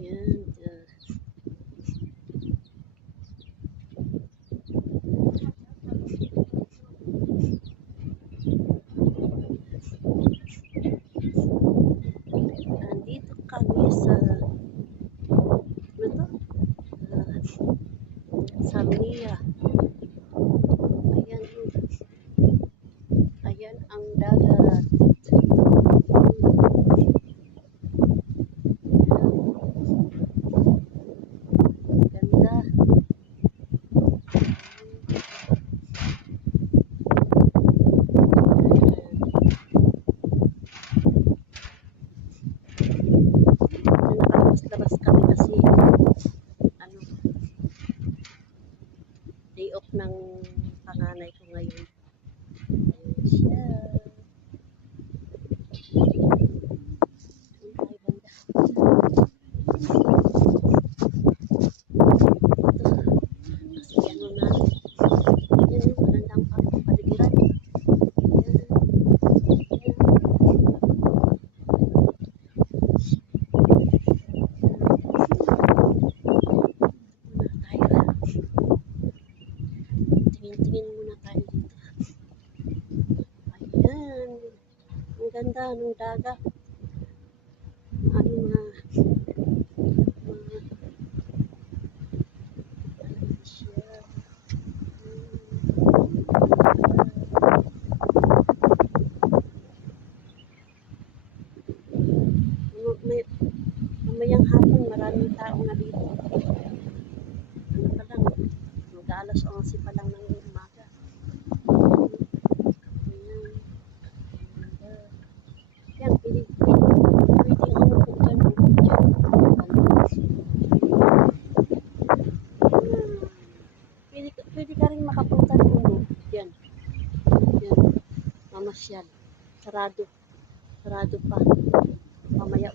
And andito kami sa ano to? Sa Mia. Ayan, ayan ang dagat. Ganda. Nakalabas-labas kami kasi ano, day off ng panganay ko ngayon. Ayan siya. Tingin muna tayo dito. Ayan. Ang ganda ng dagat. Ano na. Ano siya. Mamayang hapon, maraming tao na dito. Ano pa lang, mag-alas 11 pa lang ng umaga. Ayan. Yan, pwede ang upo dyan. Pwede ka rin makapunta dito. Yan. Yan. Mamasyal. Sarado pa. Mamaya